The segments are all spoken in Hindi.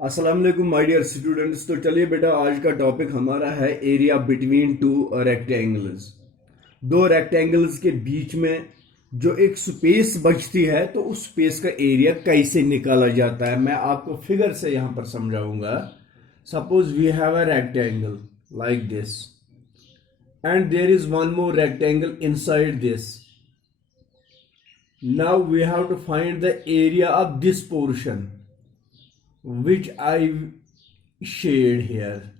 अस्सलाम वालेकुम माय डियर स्टूडेंट्स। तो चलिए बेटा, आज का टॉपिक हमारा है एरिया बिटवीन टू रेक्टेंगल्स। दो रेक्टेंगल्स के बीच में जो एक स्पेस बचती है, तो उस स्पेस का एरिया कैसे निकाला जाता है मैं आपको फिगर से यहां पर समझाऊंगा। Suppose we have a rectangle like this and there is one more rectangle inside this. Now we have to find the area of this portion which I shade here.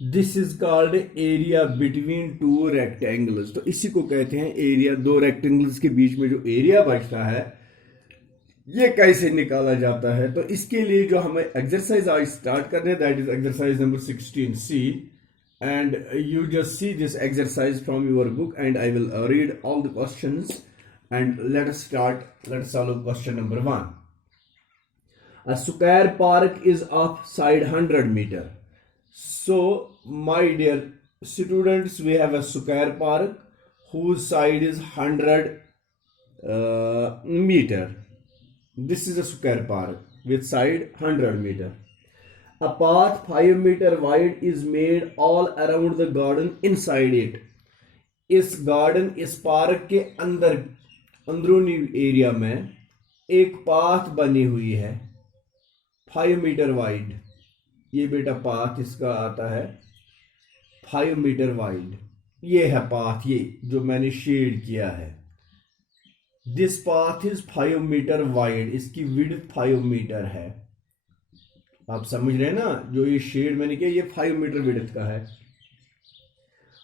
This is called area between two rectangles. तो इसी को कहते हैं एरिया। दो रेक्टेंगल्स के बीच में जो एरिया बचता है, ये कैसे निकाला जाता है। तो इसके लिए जो हमें एक्सरसाइज आज स्टार्ट करने हैं, that is exercise number 16C, and you just see this exercise from your book and I will read all the questions and let's solve question number 1. A square park is of side 100 meter. So my dear students, we have a square park whose side is 100 meter. This is a square park with side 100 meter. A path 5 meter wide is made all around the garden inside it. इस गार्डन, इस पार्क के अंदर, अंदरूनी एरिया में एक पाथ बनी हुई है 5 मीटर वाइड। ये बेटा पाथ इसका आता है 5 मीटर वाइड। ये है पाथ, ये जो मैंने शेड किया है। This path is 5 metre wide. इसकी विड्थ 5 मीटर है। आप समझ रहे हैं ना, जो ये शेड मैंने किया ये 5 मीटर विड्थ का है।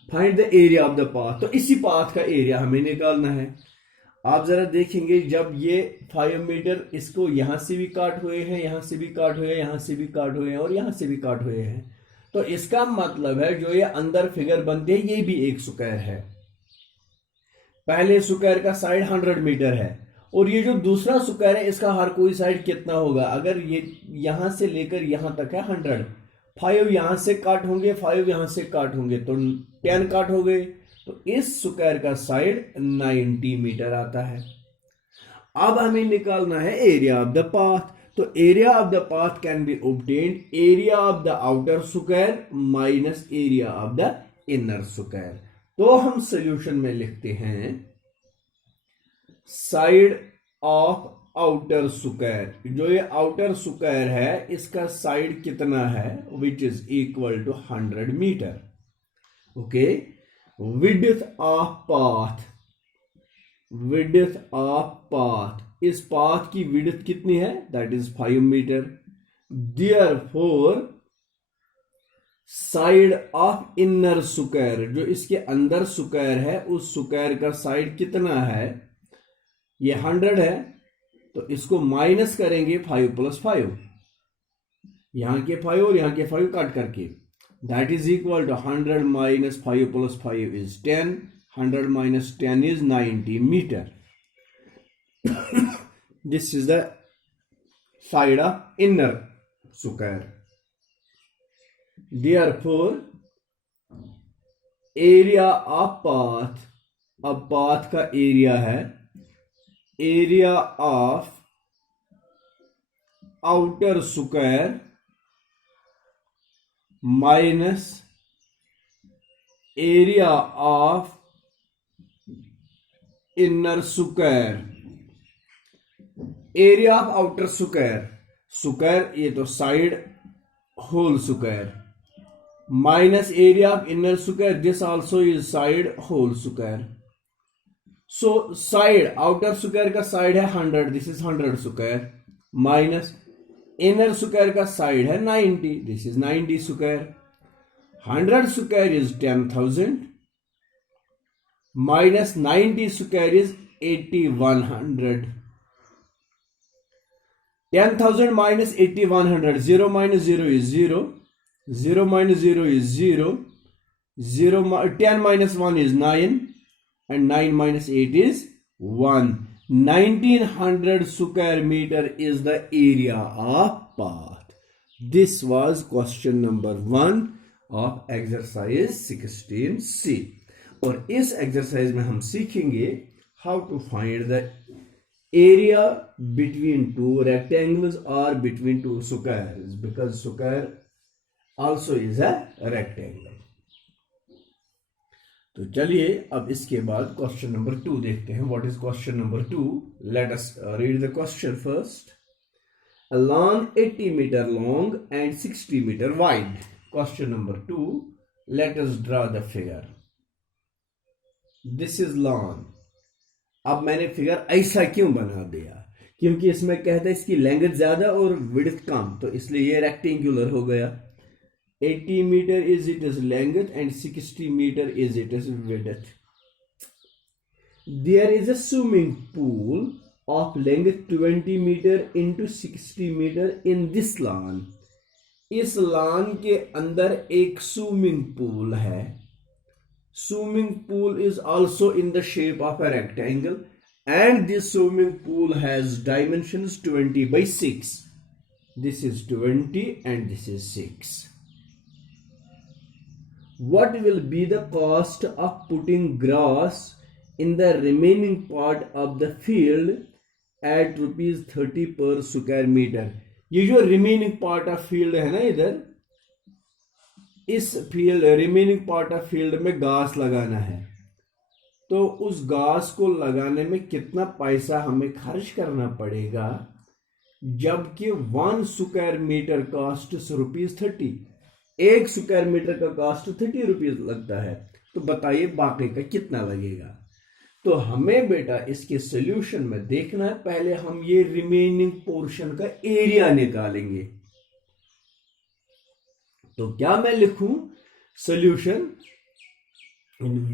Find the area of the path. तो इसी पाथ का एरिया हमें निकालना है। आप जरा देखेंगे, जब ये 5 मीटर, इसको यहां से भी काट हुए हैं, यहां से भी काट हुए हैं, यहां से भी काट हुए हैं और यहां से भी काट हुए हैं, तो इसका मतलब है जो ये अंदर फिगर बनते हैं ये भी एक स्क्वायर है। पहले स्क्वायर का साइड 100 मीटर है और ये जो दूसरा स्क्वायर है इसका हर कोई साइड कितना होगा। अगर ये यहां से लेकर यहां तक है 100, 5 यहां से काट होंगे, 5 यहां से काट होंगे तो 10 काट हो गए। तो इस स्क्वायर का साइड 90 मीटर आता है। अब हमें निकालना है एरिया ऑफ द पाथ। तो area of the path can be obtained area of the outer square minus area of the inner square. तो हम सॉल्यूशन में लिखते हैं साइड ऑफ आउटर स्क्वायर। जो ये आउटर स्क्वायर है इसका साइड कितना है, which is equal to 100 metre. Okay, width of path, width of path, इस पाथ की विड्थ कितनी है, that is 5 metre. Therefore side of inner square, जो इसके अंदर स्क्वायर है उस स्क्वायर का साइड कितना है, ये 100 है, तो इसको माइनस करेंगे 5 + 5, यहां के 5 और यहां के 5 काट करके, that is equal to 100 minus 5 plus 5 is 10. 100 minus 10 is 90 meter. This is the side of inner square. Therefore area of path, अब path का area है area of outer square minus area of inner square. Area of outer square, square ये तो side whole square, minus area of inner square, this also is side whole square. So side outer square का साइड है 100, this is 100 square, minus inner square का साइड है 90, this is 90 square. 100 square is 10,000 minus 90 square is 8100। 10,000 minus 8100, 0 minus 0 is 0, 0 minus 0 is 0, 10 minus 1 is 9 and 9 minus 8 is 1. 1900 square meter is the area of path. This was question number 1 of exercise 16C. और इस exercise में हम सीखेंगे how to find the area between two rectangles or between two squares, because square also is a rectangle. तो चलिए अब इसके बाद क्वेश्चन नंबर 2 देखते हैं. What is question number 2? Let us read the question first. A lawn 80 meter long and 60 meter wide. Question number 2. Let us draw the figure. This is lawn. अब मैंने फिगर ऐसा क्यों बना दिया? क्योंकि इसमें कहता है इसकी लेंथ ज्यादा और विड्थ कम, तो इसलिए ये रेक्टेंगुलर हो गया. 80 meter is it is length and 60 meter is it is width. There is a swimming pool of length 20 meter into 60 meter in this lawn. इस lawn के अंदर एक swimming pool है. Swimming pool is also in the shape of a rectangle and this swimming pool has dimensions 20 by 6. This is 20 and this is 6. What will be the cost of putting grass in the remaining part of the field at rupees 30 per square meter? ये जो remaining part of field है ना, इधर इस field remaining part of field में घास लगाना है, तो उस घास को लगाने में कितना पैसा हमें खर्च करना पड़ेगा, जबकि 1 square meter costs rupees 30. 1 square metre का कॉस्ट 30 रुपीज लगता है, तो बताइए बाकी का कितना लगेगा. तो हमें बेटा इसके सॉल्यूशन में देखना है, पहले हम ये रिमेनिंग पोर्शन का एरिया निकालेंगे. तो क्या मैं लिखूं solution?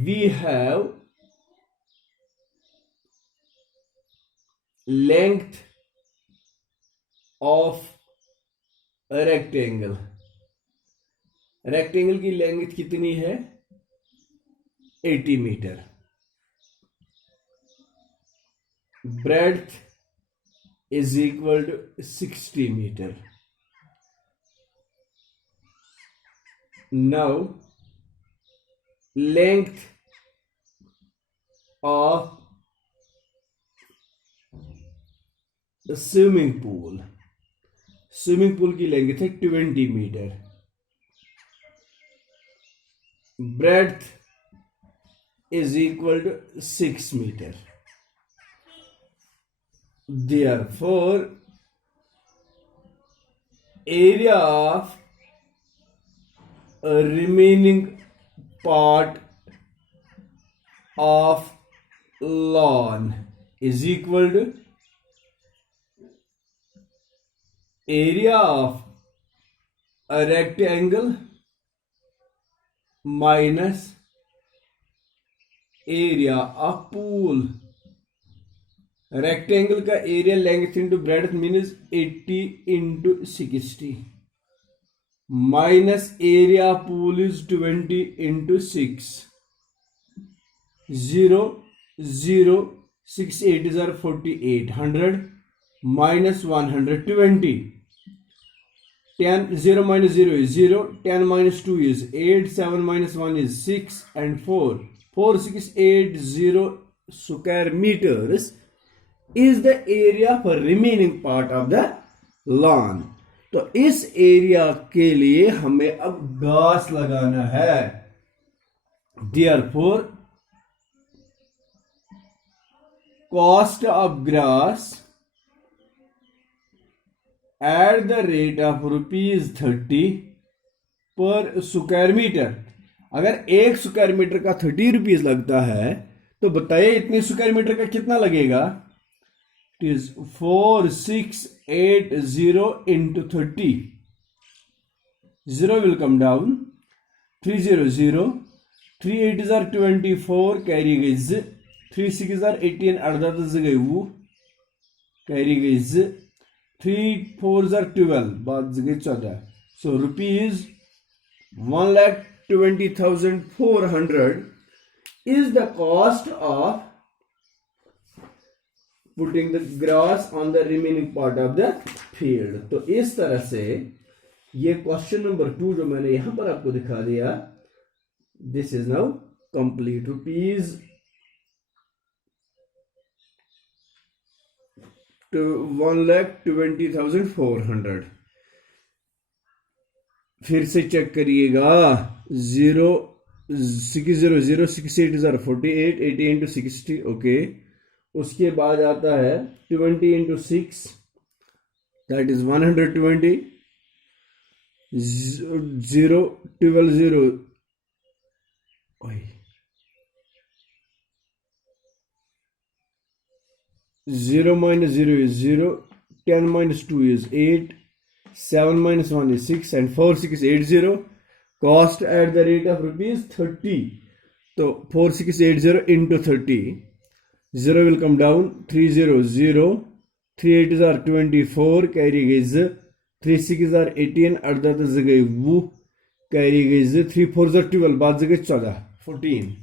We have length of rectangle. Rectangle की लेंथ कितनी है? 80 metre. Breadth is equal to 60 metre. Now length of swimming pool. Swimming pool की लेंथ है 20 metre. Breadth is equal to 6 meter. Therefore, area of a remaining part of lawn is equal to area of a rectangle minus area of pool. Rectangle का area length into breadth means 80 into 60 minus area pool is 20 into 6. 0 0 6 8 is 48. 100 minus 120. 10 0 minus 0 is 0. 10 minus 2 is 8. 7 minus 1 is 6 and 4. 4680 square meters is the area for remaining part of the lawn. तो इस एरिया के लिए हमें अब घास लगाना है. Therefore, cost of grass at the rate of rupees 30 पर स्क्वायर मीटर. अगर 1 स्क्वायर मीटर का 30 रुपीज लगता है, तो बताइए इतने स्क्वायर मीटर का कितना लगेगा? It is 4680 into 30. 0 will come down. 300. 3 8 are 24 carry गई z. 3 6 are 18 अर्धा दस गई वो कैरी गई z. 3 4 are 12 बाद गई 14. So rupees 1,20,400 is the cost of putting the grass on the remaining part of the field. तो इस तरह से ये क्वेश्चन नंबर 2 जो मैंने यहां पर आपको दिखा दिया, this is now complete. Rupees 1,20,400। फिर से चेक करिएगा, 600,680 80 इंटू 60, ओके। उसके बाद आता है 20 into 6, that is 120, 0 12 0, 0 minus 0 is 0, 10 minus 2 is 8, 7 minus 1 is 6, and 4680, cost at the rate of rupees 30. So 4680 into 30, 0 will come down, 300, 3 8s are 24, carry is 3 6s are 18, अर्धा तो गई वो, carry is 3 4s are 12, बाद गई 14, 14.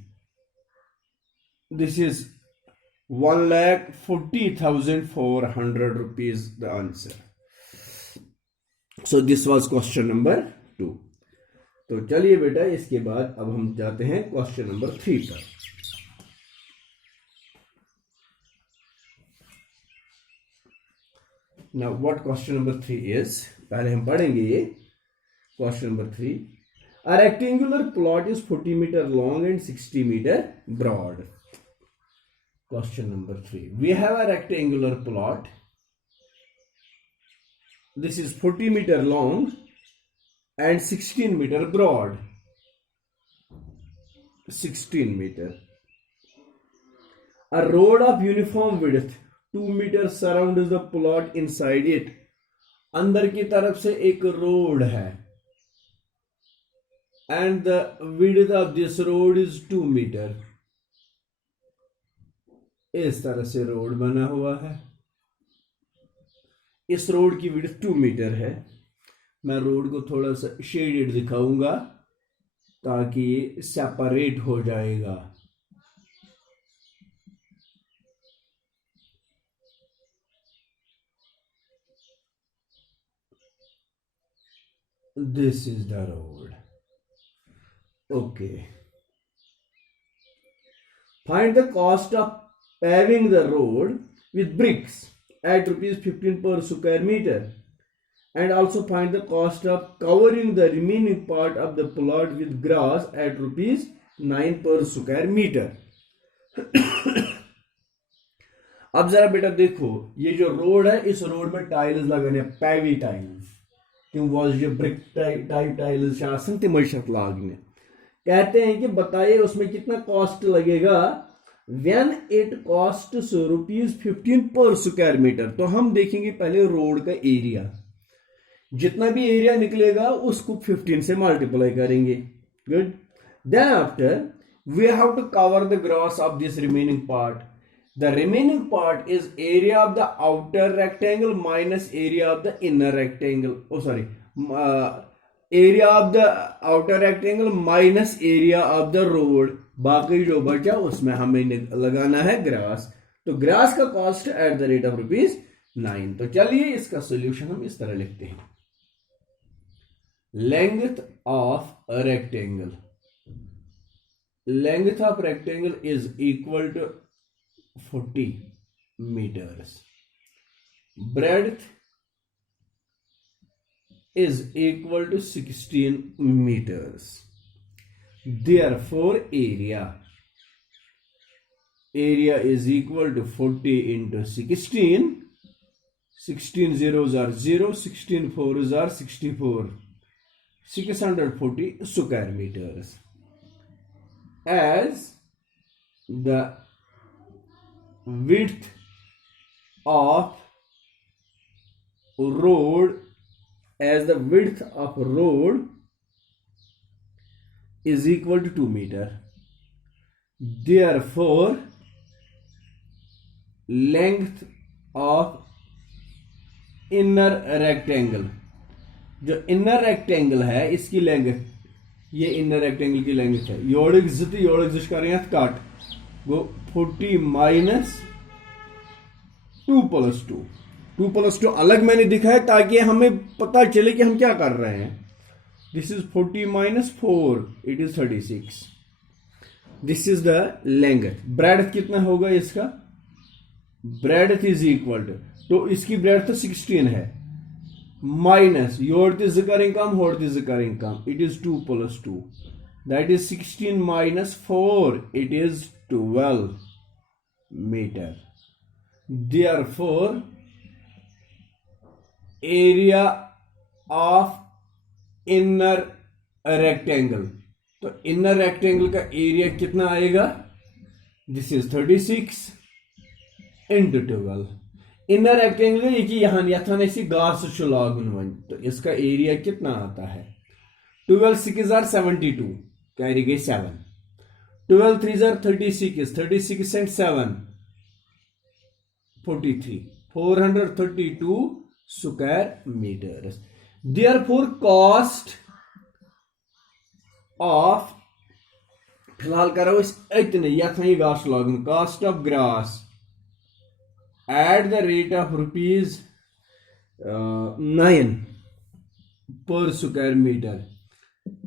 This is 1,40,400 rupees, the answer. So this was question number 2. तो चलिए बेटा, इसके बाद अब हम जाते हैं क्वेश्चन नंबर 3 पर। Now what question number 3 is, पहले हम पढ़ेंगे ये question number 3। A rectangular plot is 40 meter long and 60 meter broad. Question number 3. We have a rectangular plot. This is 40 meter long and 16 meter broad. 16 meter. A road of uniform width 2 meters surrounds the plot inside it. अंदर की तरफ से एक रोड है and the width of this road is 2 meter. इस तरह से रोड बना हुआ है। इस रोड की विड्थ 2 मीटर है। मैं रोड को थोड़ा सा शेडेड दिखाऊंगा ताकि ये सेपरेट हो जाएगा। This is the road. Okay. Find the cost of paving the road with bricks at rupees 15 per square meter, and also find the cost of covering the remaining part of the plot with grass at rupees 9 per square meter. अब जरा बेटा देखो, ये जो रोड है, इस रोड में टाइल्स लगाने, पैवी टाइल्स, तुम वाज ये ब्रिक टाइप टाइल्स आसन तिम लागने। कहते हैं कि बताइए उसमें कितना कॉस्ट लगेगा। When it costs rupees 15 per square meter, तो हम देखेंगे पहले रोड का एरिया, जितना भी एरिया निकलेगा उसको 15 से मल्टीप्लाई करेंगे। Good. Then after we have to cover the gross of this remaining part. The remaining part is area of the outer rectangle minus area of the inner rectangle, area of the outer rectangle minus area of the road. बाकी जो बचा उसमें हमें लगाना है ग्रास। तो ग्रास का cost at the rate of rupees 9। तो चलिए इसका सॉल्यूशन हम इस तरह लिखते हैं। Length of rectangle, length of rectangle is equal to 40 meters. Breadth is equal to 16 meters. Therefore, area is equal to 40 into 16. 16 zeros are 0, 16 fours are 64. 640 square meters. As the width of road is equal to 2 meter. Therefore, length of inner rectangle, जो इनर रेक्टेंगल है इसकी लेंथ, ये इनर रेक्टेंगल की लेंथ है, योड़क जिश कर रहे हैं काट गो 40 माइनस 2 प्लस 2। 2 प्लस 2 अलग मैंने दिखाया ताकि हमें पता चले कि हम क्या कर रहे हैं। This is 40 minus 4, it is 36। This is the length. Breadth कितना होगा इसका? ब्रेड्थ इज इक्वल तो इसकी ब्रेड्थ 16 है, माइनस योर ज करें कम, होर ज करें कम, it is 2 + 2, that is 16 - 4, it is 12 metre. Therefore, area of inner rectangle, तो इनर रेक्टेंगल का एरिया कितना आएगा? This is 36 × 12. इनर रेक्टेंगल ये कि यहाँ यथान गास लागन वन, तो इसका एरिया कितना आता है? 12 × 6 = 72, कैरी गई 7. 12 × 3 = 36, 36 × 7 43, 432 square meters. Therefore, cost of, फिलहाल करो इस इतने यह गास लागन, cost of grass at the rate of rupees 9 per square meter.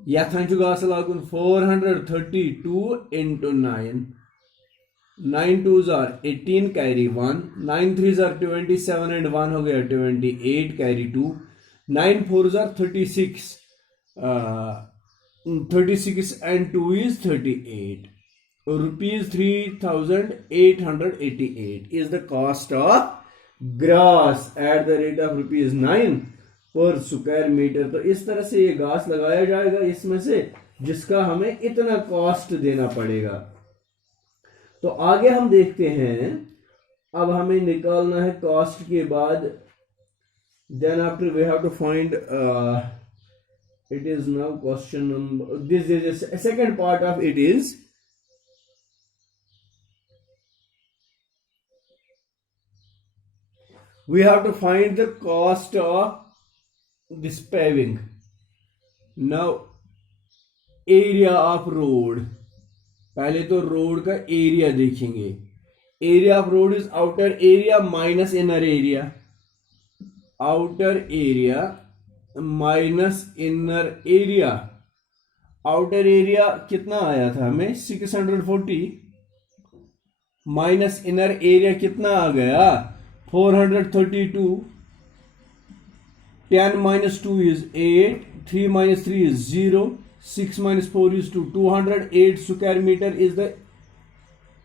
यथान गास लागन 432 × 9. 9 2s are 18, carry 1. 9 3s are 27 and 1 हो गया 28, carry 2. 9 4s are 36. 36 and 2 is 38. Rupees 3,888 is the cost of grass at the rate of rupees 9 per square meter. तो इस तरह से ये घास लगाया जाएगा इसमें से, जिसका हमें इतना कॉस्ट देना पड़ेगा. तो आगे हम देखते हैं, अब हमें निकालना है कॉस्ट के बाद. Then after we have to find, it is now question number, this is second part of it is we have to find the cost of this paving. Now area of road, पहले तो रोड का एरिया देखेंगे. Area of road is outer area minus inner area. Outer area minus inner area. Outer area कितना आया था हमें? 640 माइनस इनर एरिया कितना आ गया? 432. 10 - 2 is 8. 3 - 3 is 0. 6 - 4 is 2. 208 square meter is the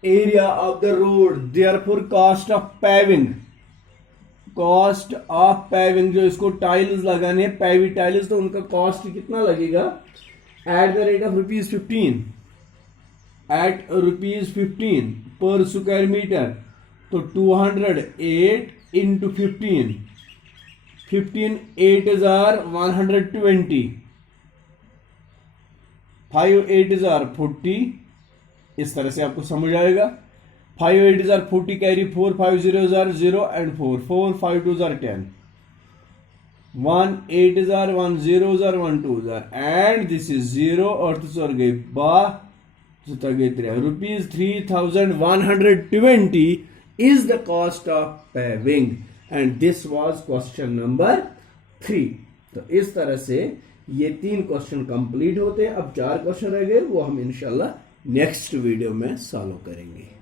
area of the road. Therefore, cost of paving. Cost of paving, जो इसको टाइल्स लगाने हैं, पैवी टाइल्स, तो उनका कॉस्ट कितना लगेगा? At the rate of rupees 15. At rupees 15 per square meter. तो 208 into 15. 15 8s are 120. 5 8s are 40. इस तरह से आपको समझ आएगा. 5 8s are 40, carry 4. 5 0s are 0 and 4. 4 5 2s are 10. 1 8s are 1 0s are 1 2s are, and this is 0 और तो और गए बा जुता गए 3. Rupees 3,120 is the cost of paving, and this was question number 3. तो इस तरह से ये 3 क्वेश्चन कंप्लीट होते हैं. अब 4 क्वेश्चन रह गए, वो हम इंशाल्लाह नेक्स्ट वीडियो में सॉल्व करेंगे.